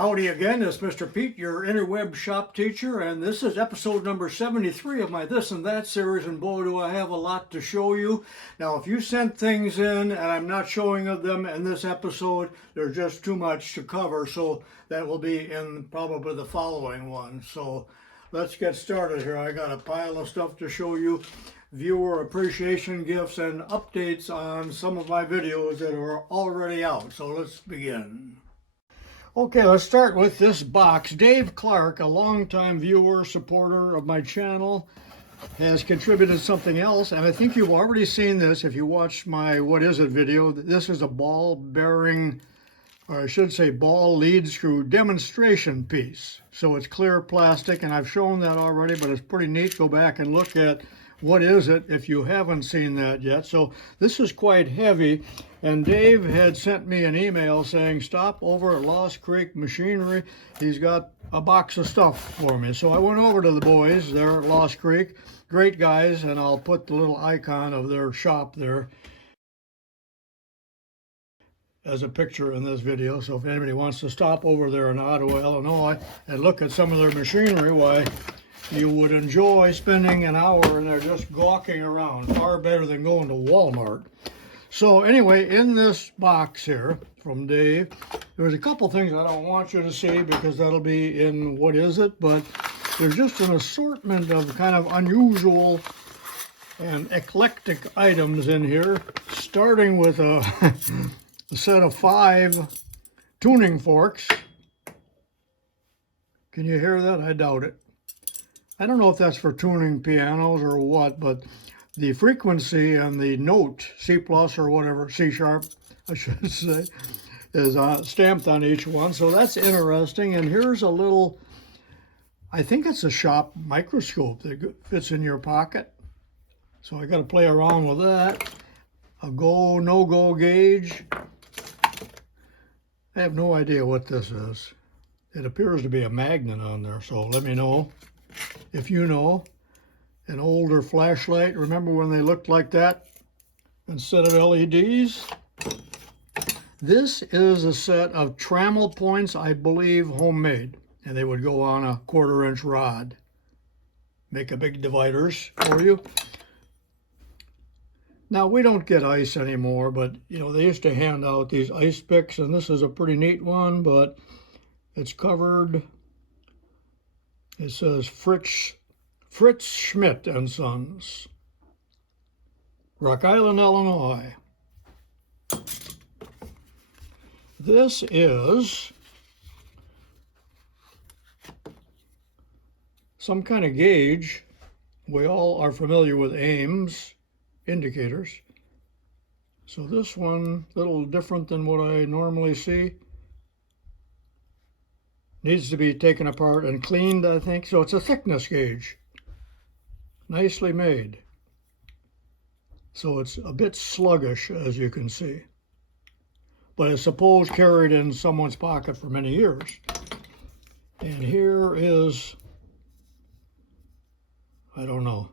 Howdy again, it's Mr. Pete, your interweb shop teacher, and this is episode number 73 of my This and That series, and boy do I have a lot to show you. Now if you sent things in and I'm not showing them in this episode, there's just too much to cover, so that will be in probably the following one. So let's get started here. I got a pile of stuff to show you, viewer appreciation gifts and updates on some of my videos that are already out. So let's begin. Okay, let's start with this box. Dave Clark, a longtime viewer, supporter of my channel, has contributed something else, and I think you've already seen this if you watched my What Is It video. This is a ball bearing, or I should say ball lead screw demonstration piece. So it's clear plastic, and I've shown that already, but it's pretty neat. Go back and look at What Is It if you haven't seen that yet. So this is quite heavy, and Dave had sent me an email saying stop over at Lost Creek Machinery. He's got a box of stuff for me. So I went over to the boys there at Lost Creek. Great guys, and I'll put the little icon of their shop there as a picture in this video. So if anybody wants to stop over there in Ottawa, Illinois, and look at some of their machinery, why, you would enjoy spending an hour in there just gawking around. Far better than going to Walmart. So anyway, in this box here from Dave, there's a couple things I don't want you to see because that'll be in What Is It, but there's just an assortment of kind of unusual and eclectic items in here, starting with a, a set of 5 tuning forks. Can you hear that? I doubt it. I don't know if that's for tuning pianos or what, but the frequency and the note, C plus or whatever, C sharp, I should say, is stamped on each one. So that's interesting. And here's a little, I think it's a shop microscope that fits in your pocket. So I got to play around with that. A go, no-go gauge. I have no idea what this is. It appears to be a magnet on there, so let me know if you know. An older flashlight, remember when they looked like that instead of LEDs? This is a set of trammel points, I believe homemade, and they would go on a 1/4-inch rod. Make a big dividers for you. Now we don't get ice anymore, but you know, they used to hand out these ice picks, and this is a pretty neat one, but it's covered. It says Fritz Schmidt and Sons, Rock Island, Illinois. This is some kind of gauge. We all are familiar with Ames indicators. So this one, a little different than what I normally see. Needs to be taken apart and cleaned, I think. So it's a thickness gauge. Nicely made. So it's a bit sluggish, as you can see. But it's supposed carried in someone's pocket for many years. And here is, I don't know,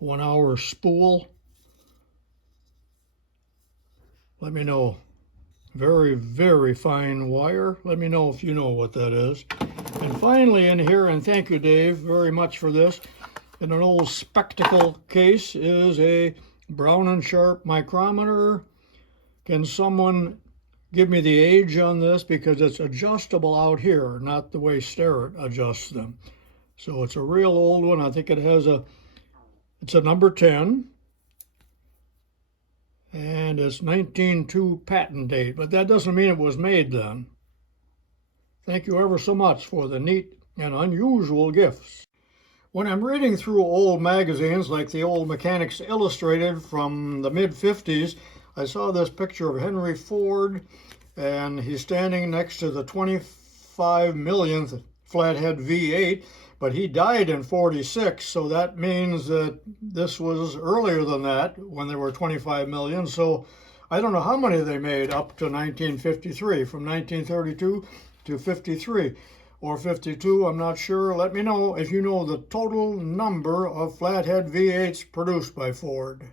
1 hour spool. Let me know. Very, very fine wire. Let me know if you know what that is. And finally in here, and thank you, Dave, very much for this, in an old spectacle case is a Brown & Sharpe micrometer. Can someone give me the age on this? Because it's adjustable out here, not the way Starrett adjusts them. So it's a real old one. I think it has it's a number 10. And it's 1902 patent date, but that doesn't mean it was made then. Thank you ever so much for the neat and unusual gifts. When I'm reading through old magazines like the old Mechanics Illustrated from the mid-50s, I saw this picture of Henry Ford, and he's standing next to the 25 millionth flathead V8, but he died in 46, so that means that this was earlier than that when there were 25 million. So I don't know how many they made up to 1953, from 1932 to 53 or 52, I'm not sure. Let me know if you know the total number of flathead V8s produced by Ford.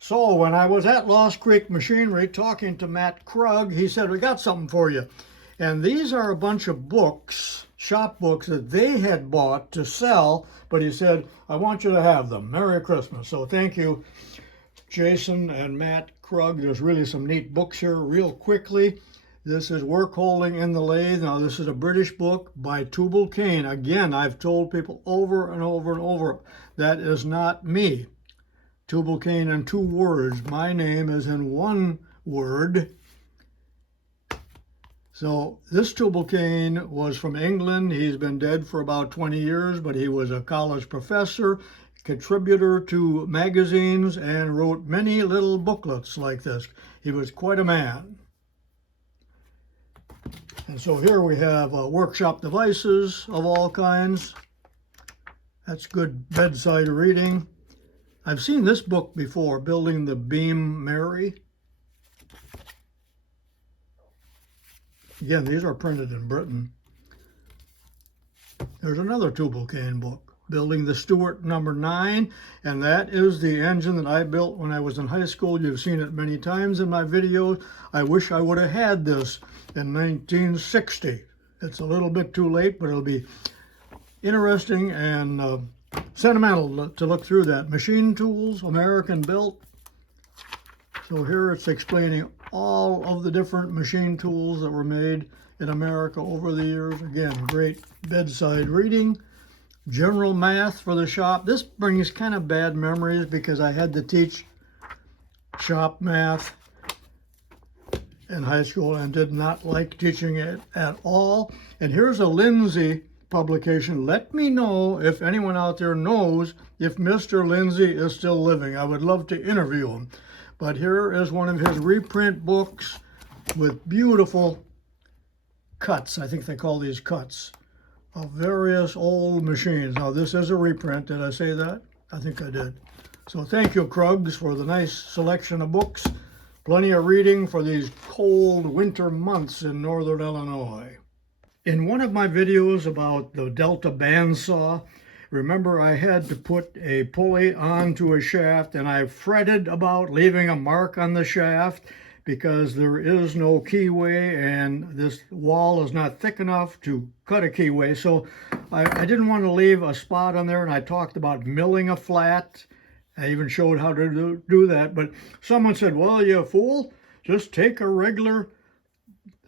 So when I was at Lost Creek Machinery talking to Matt Krug, he said, we got something for you. And these are a bunch of books, shop books that they had bought to sell, but he said, I want you to have them. Merry Christmas. So thank you, Jason and Matt Krug. There's really some neat books here. Real quickly, this is Work Holding in the Lathe. Now, this is a British book by Tubalcain. Again, I've told people over and over and over, that is not me. Tubalcain in 2 words. My name is in 1 word. So this Tubalcain was from England. He's been dead for about 20 years, but he was a college professor, contributor to magazines, and wrote many little booklets like this. He was quite a man. And so here we have workshop devices of all kinds. That's good bedside reading. I've seen this book before, Building the Beam Mary. Again, these are printed in Britain. There's another Tubalcain book, Building the Stuart No. 9, and that is the engine that I built when I was in high school. You've seen it many times in my videos. I wish I would have had this in 1960. It's a little bit too late, but it'll be interesting and sentimental to look through that. Machine tools, American built. So here it's explaining all of the different machine tools that were made in America over the years. Again, great bedside reading. General math for the shop. This brings kind of bad memories because I had to teach shop math in high school and did not like teaching it at all. And here's a Lindsay publication. Let me know if anyone out there knows if Mr. Lindsay is still living. I would love to interview him. But here is one of his reprint books with beautiful cuts. I think they call these cuts of various old machines. Now this is a reprint. Did I say that? I think I did. So thank you, Krugs, for the nice selection of books. Plenty of reading for these cold winter months in northern Illinois. In one of my videos about the Delta bandsaw, remember I had to put a pulley onto a shaft, and I fretted about leaving a mark on the shaft because there is no keyway and this wall is not thick enough to cut a keyway. So I didn't want to leave a spot on there, and I talked about milling a flat. I even showed how to do that, but someone said, well, you fool, just take a regular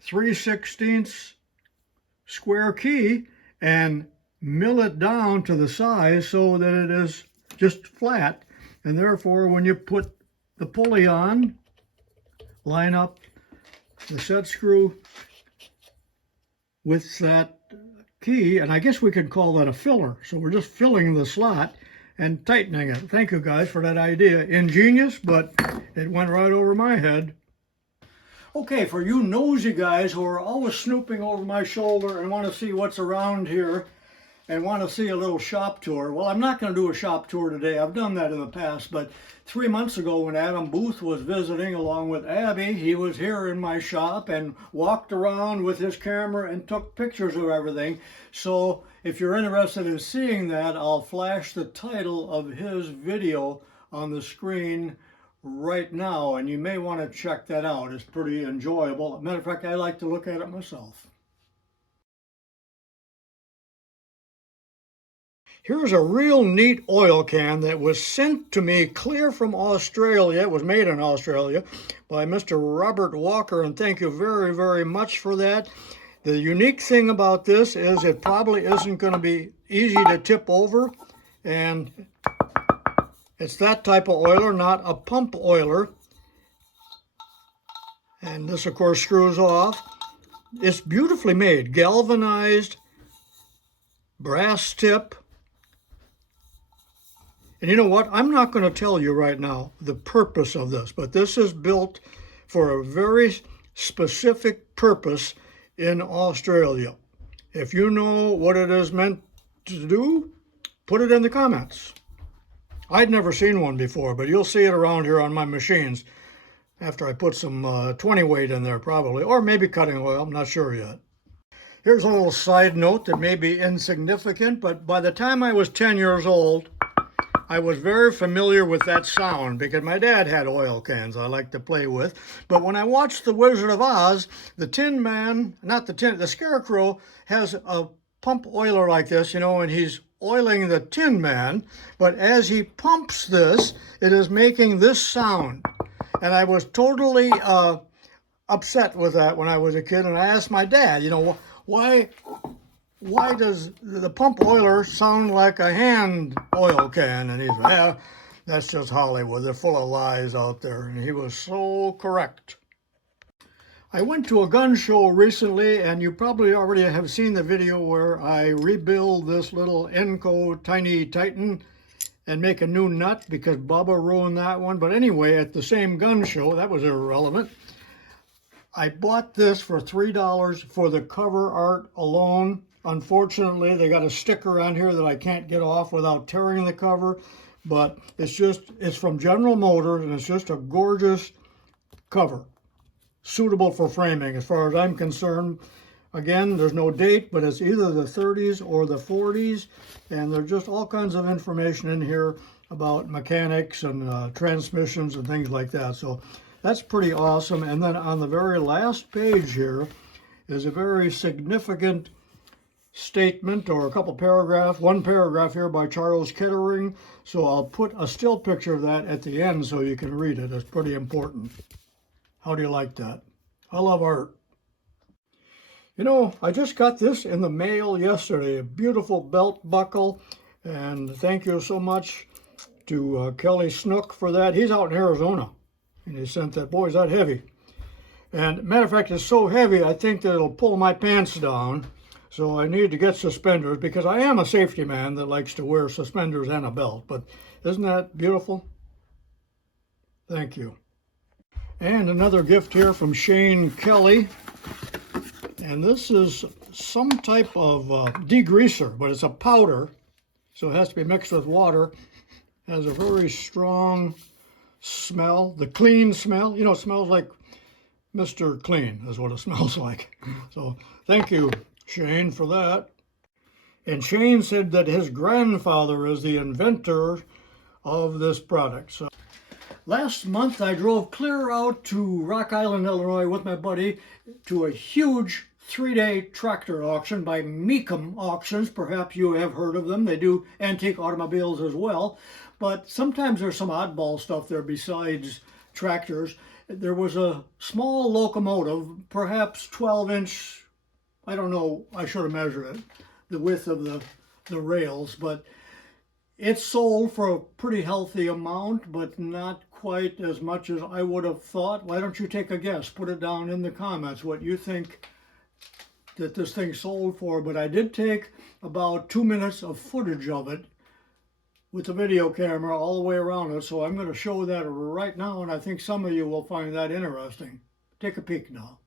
3/16 square key and mill it down to the size so that it is just flat. And therefore, when you put the pulley on, line up the set screw with that key, and I guess we could call that a filler. So we're just filling the slot and tightening it. Thank you guys for that idea. Ingenious, but it went right over my head. Okay, for you nosy guys who are always snooping over my shoulder and want to see what's around here and want to see a little shop tour. Well, I'm not going to do a shop tour today. I've done that in the past, but 3 months ago when Adam Booth was visiting along with Abby, he was here in my shop and walked around with his camera and took pictures of everything. So if you're interested in seeing that, I'll flash the title of his video on the screen right now, and you may want to check that out. It's pretty enjoyable. As a matter of fact, I like to look at it myself. Here's a real neat oil can that was sent to me clear from Australia. It was made in Australia by Mr. Robert Walker, and thank you very, very much for that. The unique thing about this is it probably isn't going to be easy to tip over, and it's that type of oiler, not a pump oiler. And this, of course, screws off. It's beautifully made, galvanized, brass tip. And you know what? I'm not going to tell you right now the purpose of this, but this is built for a very specific purpose in Australia. If you know what it is meant to do, put it in the comments. I'd never seen one before, but you'll see it around here on my machines after I put some 20 weight in there probably, or maybe cutting oil, I'm not sure yet. Here's a little side note that may be insignificant, but by the time I was 10 years old, I was very familiar with that sound because my dad had oil cans I like to play with. But when I watched The Wizard of Oz, the Tin Man, the Scarecrow has a pump oiler like this, you know, and he's oiling the Tin Man. But as he pumps this, it is making this sound. And I was totally upset with that when I was a kid. And I asked my dad, you know, why does the pump oiler sound like a hand oil can? And he said, yeah, that's just Hollywood. They're full of lies out there. And he was so correct. I went to a gun show recently, and you probably already have seen the video where I rebuild this little Enco Tiny Titan and make a new nut because Bubba ruined that one. But anyway, at the same gun show, that was irrelevant, I bought this for $3 for the cover art alone. Unfortunately, they got a sticker on here that I can't get off without tearing the cover, but it's from General Motors, and it's just a gorgeous cover, suitable for framing as far as I'm concerned. Again, there's no date, but it's either the 30s or the 40s, and there's just all kinds of information in here about mechanics and transmissions and things like that. So that's pretty awesome. And then on the very last page here is a very significant statement, or a couple paragraphs, one paragraph here by Charles Kettering. So I'll put a still picture of that at the end so you can read it. It's pretty important. How do you like that? I love art. You know, I just got this in the mail yesterday, a beautiful belt buckle, and thank you so much to Kelly Snook for that. He's out in Arizona, and he sent that. Boy, is that heavy. And matter of fact, it's so heavy, I think that it'll pull my pants down. So I need to get suspenders because I am a safety man that likes to wear suspenders and a belt. But isn't that beautiful? Thank you. And another gift here from Shane Kelly. And this is some type of degreaser, but it's a powder. So it has to be mixed with water. It has a very strong smell, the clean smell. You know, it smells like Mr. Clean is what it smells like. So thank you, Shane, for that. And Shane said that his grandfather is the inventor of this product. So last month I drove clear out to Rock Island, Illinois with my buddy to a huge 3-day tractor auction by Meekum Auctions. Perhaps you have heard of them. They do antique automobiles as well. But sometimes there's some oddball stuff there besides tractors. There was a small locomotive, perhaps 12-inch, I don't know, I should have measured it, the width of the rails, but it sold for a pretty healthy amount, but not quite as much as I would have thought. Why don't you take a guess? Put it down in the comments what you think that this thing sold for. But I did take about 2 minutes of footage of it with the video camera all the way around it, so I'm going to show that right now, and I think some of you will find that interesting. Take a peek now.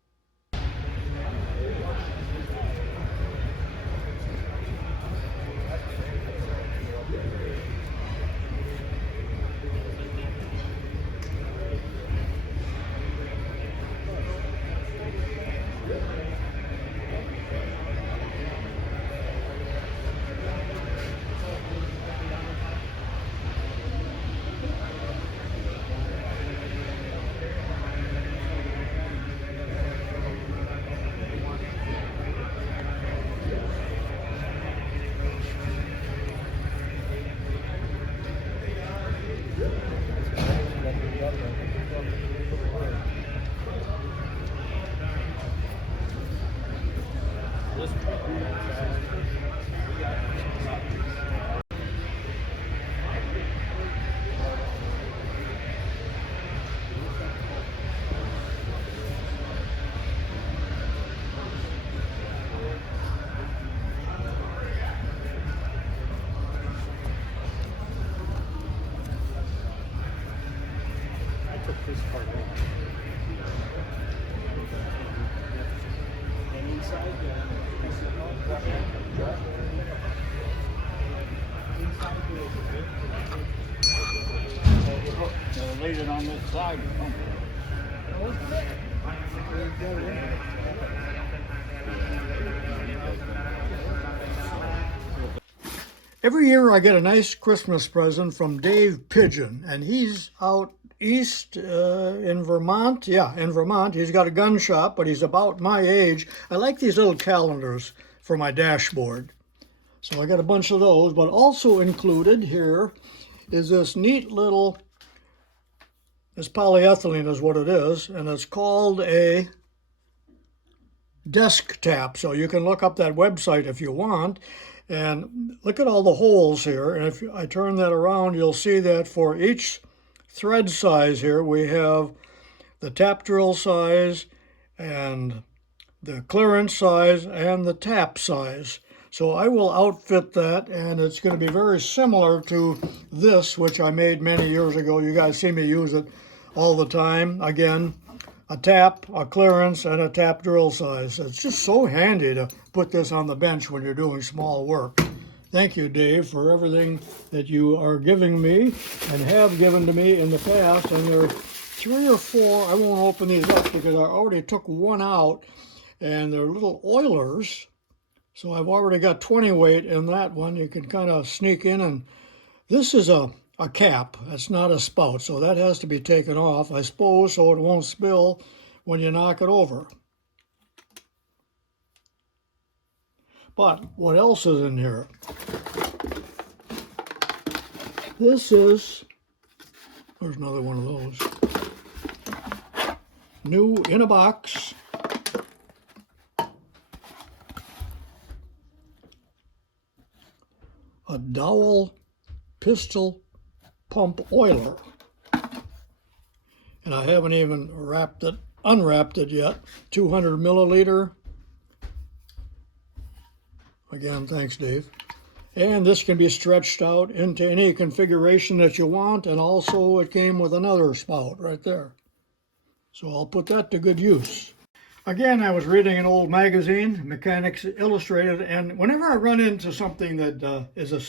This part off. And inside the laid it on this side. Every year I get a nice Christmas present from Dave Pigeon, and he's out east in Vermont. Yeah, in Vermont. He's got a gun shop, but he's about my age. I like these little calendars for my dashboard. So I got a bunch of those, but also included here is this neat little, this polyethylene is what it is, and it's called a desk tap. So you can look up that website if you want. And look at all the holes here. And if I turn that around, you'll see that for each thread size here, we have the tap drill size and the clearance size and the tap size. So I will outfit that, and it's going to be very similar to this, which I made many years ago. You guys see me use it all the time. Again, a tap, a clearance, and a tap drill size. It's just so handy to put this on the bench when you're doing small work. Thank you, Dave, for everything that you are giving me and have given to me in the past. And there are 3 or 4, I won't open these up because I already took one out, and they're little oilers. So I've already got 20 weight in that one. You can kind of sneak in, and this is a cap. That's not a spout, so that has to be taken off, I suppose, so it won't spill when you knock it over. But what else is in here? This is, there's another one of those. New in a box. A dowel pistol pump oiler. And I haven't even unwrapped it yet. 200 milliliter. Again, thanks, Dave. And this can be stretched out into any configuration that you want, and also it came with another spout right there. So I'll put that to good use. Again, I was reading an old magazine, Mechanics Illustrated, and whenever I run into something that is a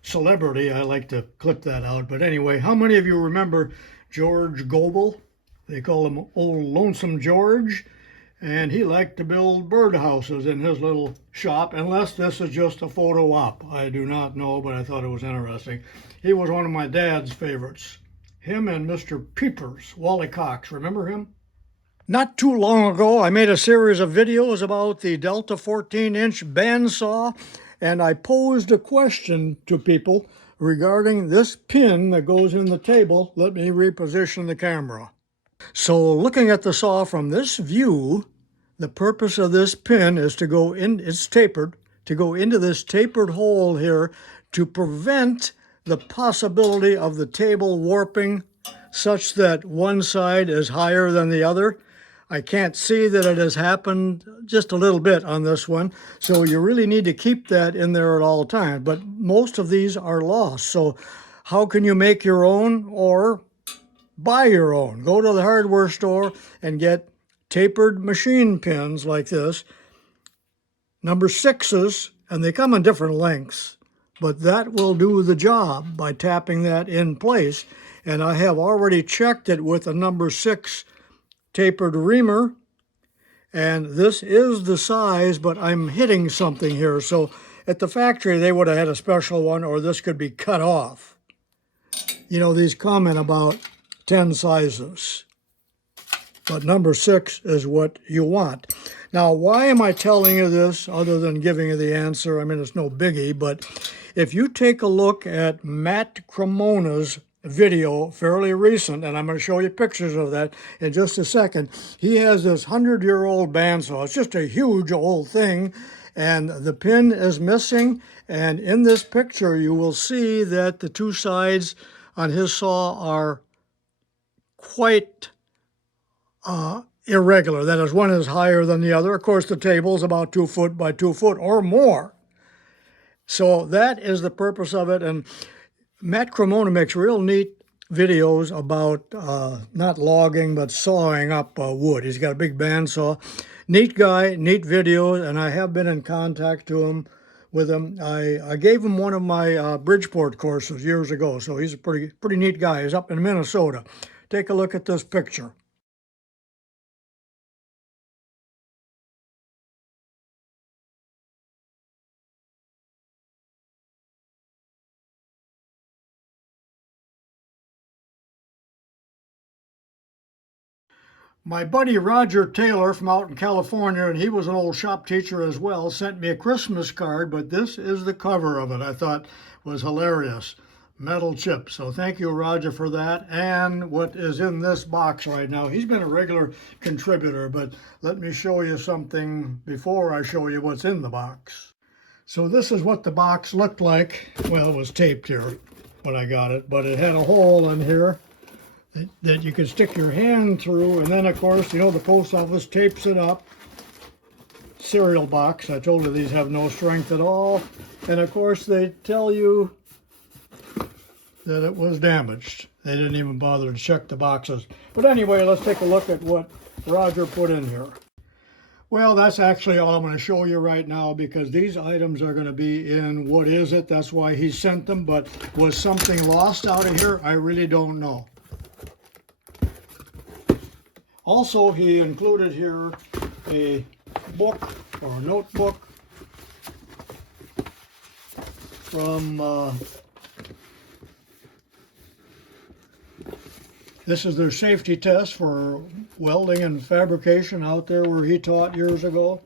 celebrity, I like to clip that out. But anyway, how many of you remember George Goebel? They call him Old Lonesome George. And he liked to build birdhouses in his little shop, unless this is just a photo op. I do not know, but I thought it was interesting. He was one of my dad's favorites. Him and Mr. Peepers, Wally Cox, remember him? Not too long ago, I made a series of videos about the Delta 14-inch bandsaw, and I posed a question to people regarding this pin that goes in the table. Let me reposition the camera. So looking at the saw from this view, the purpose of this pin is to go in, it's tapered, to go into this tapered hole here to prevent the possibility of the table warping such that one side is higher than the other. I can't see that it has happened, just a little bit on this one, so you really need to keep that in there at all times. But most of these are lost, so how can you make your own or buy your own? Go to the hardware store and get tapered machine pins like this, number 6s, and they come in different lengths, but that will do the job by tapping that in place. And I have already checked it with a number 6 tapered reamer, and this is the size, but I'm hitting something here. So at the factory, they would have had a special one, or this could be cut off. You know, these come in about 10 sizes, but number 6 is what you want. Now, why am I telling you this other than giving you the answer? I mean, it's no biggie, but if you take a look at Matt Cremona's video, fairly recent, and I'm going to show you pictures of that in just a second. He has this 100-year-old bandsaw. It's just a huge old thing, and the pin is missing. And in this picture, you will see that the 2 sides on his saw are quite irregular. That is, one is higher than the other. Of course, the table is about 2 foot by 2 foot or more. So that is the purpose of it. And Matt Cremona makes real neat videos about not logging, but sawing up wood. He's got a big bandsaw. Neat guy, neat videos, and I have been in contact with him. I gave him one of my Bridgeport courses years ago, so he's a pretty neat guy. He's up in Minnesota. Take a look at this picture. My buddy Roger Taylor from out in California, and he was an old shop teacher as well, sent me a Christmas card, but this is the cover of it. I thought was hilarious. Metal chip. So thank you, Roger, for that. And what is in this box right now. He's been a regular contributor, but let me show you something before I show you what's in the box. So this is what the box looked like. Well, it was taped here when I got it, but it had a hole in here that you could stick your hand through, and then of course, you know, the post office tapes it up. Cereal box. I told you these have no strength at all, and of course they tell you that it was damaged. They didn't even bother to check the boxes. But anyway, let's take a look at what Roger put in here. Well, that's actually all I'm going to show you right now, because these items are going to be in What Is It? That's why he sent them, but was something lost out of here? I really don't know. Also, he included here a book or a notebook from, this is their safety test for welding and fabrication out there where he taught years ago,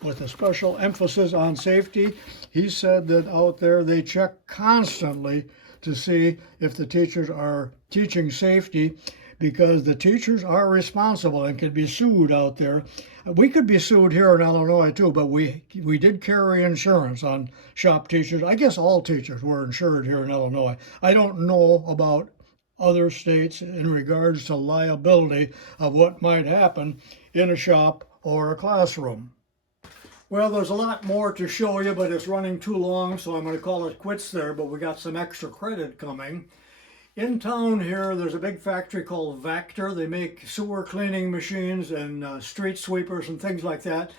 with a special emphasis on safety. He said that out there they check constantly to see if the teachers are teaching safety, because the teachers are responsible and can be sued out there. We could be sued here in Illinois too, but we did carry insurance on shop teachers. I guess all teachers were insured here in Illinois. I don't know about other states in regards to liability of what might happen in a shop or a classroom. Well, there's a lot more to show you, but it's running too long, so I'm going to call it quits there, but we got some extra credit coming. In town here, there's a big factory called Vactor. They make sewer cleaning machines and street sweepers and things like that.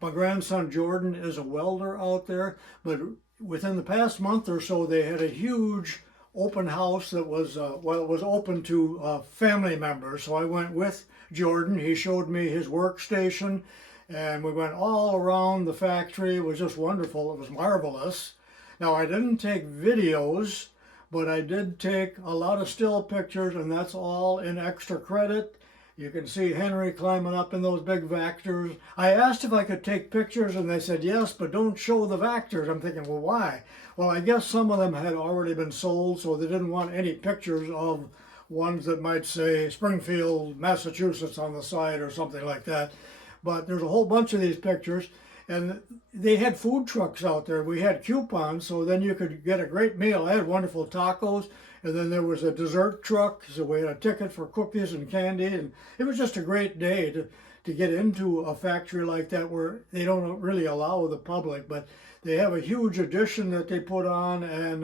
My grandson Jordan is a welder out there, but within the past month or so, they had a huge open house that was, well, it was open to family members. So I went with Jordan. He showed me his workstation, and we went all around the factory. It was just wonderful. It was marvelous. Now, I didn't take videos, but I did take a lot of still pictures, and that's all in extra credit. You can see Henry climbing up in those big Vactors. I asked if I could take pictures, and they said yes, but don't show the Vactors. I'm thinking, well, why? Well, I guess some of them had already been sold, so they didn't want any pictures of ones that might say Springfield, Massachusetts on the side or something like that. But there's a whole bunch of these pictures. And they had food trucks out there. We had coupons, so then you could get a great meal. I had wonderful tacos, and then there was a dessert truck, so we had a ticket for cookies and candy, and it was just a great day to get into a factory like that where they don't really allow the public, but they have a huge addition that they put on, and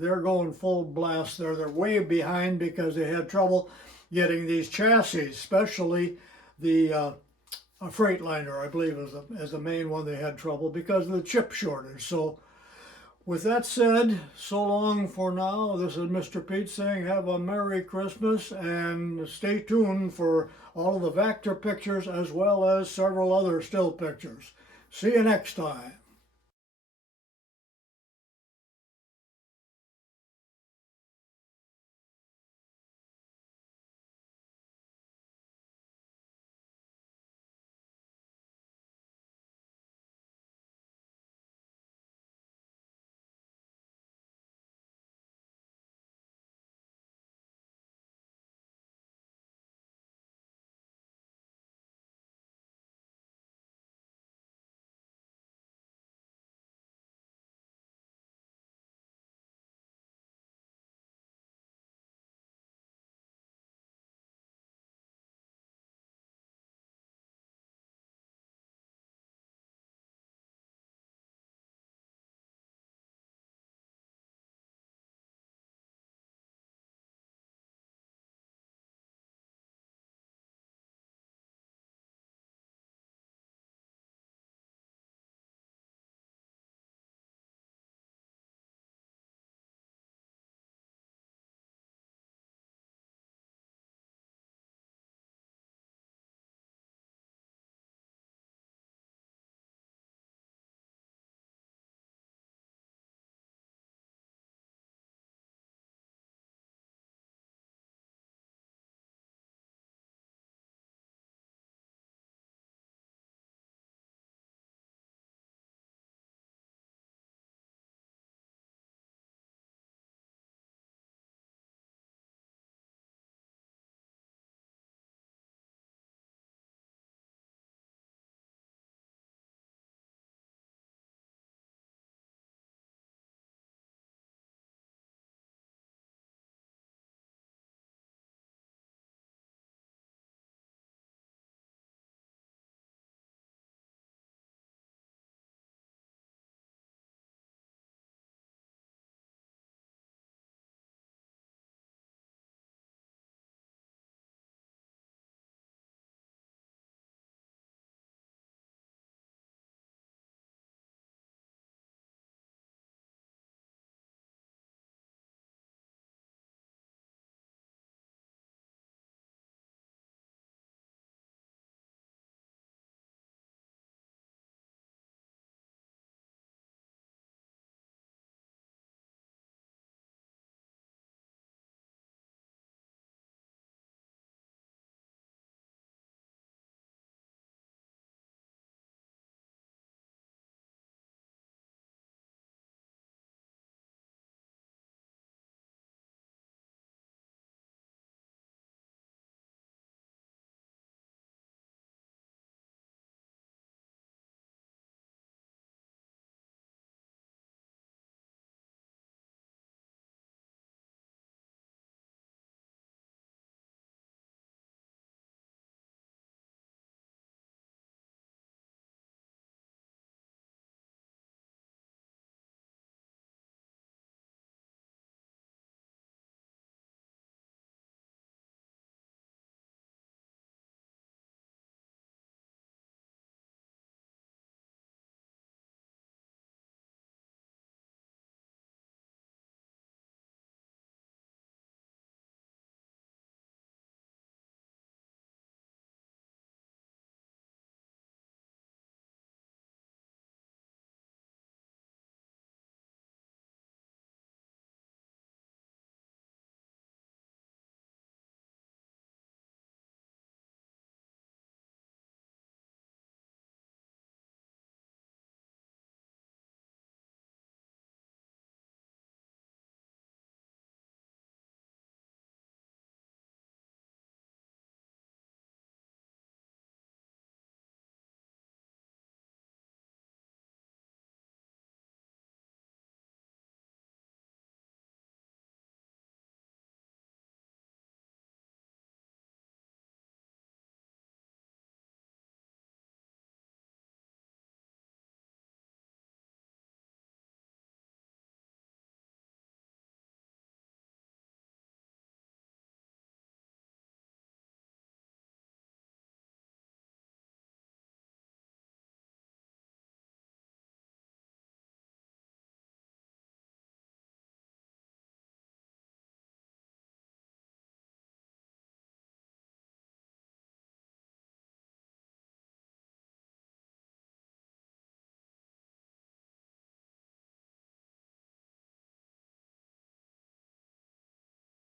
they're going full blast there. They're way behind because they had trouble getting these chassis, especially the a Freightliner, I believe, is the main one they had trouble because of the chip shortage. So with that said, so long for now. This is Mr. Pete saying have a Merry Christmas, and stay tuned for all of the Vactor pictures as well as several other still pictures. See you next time.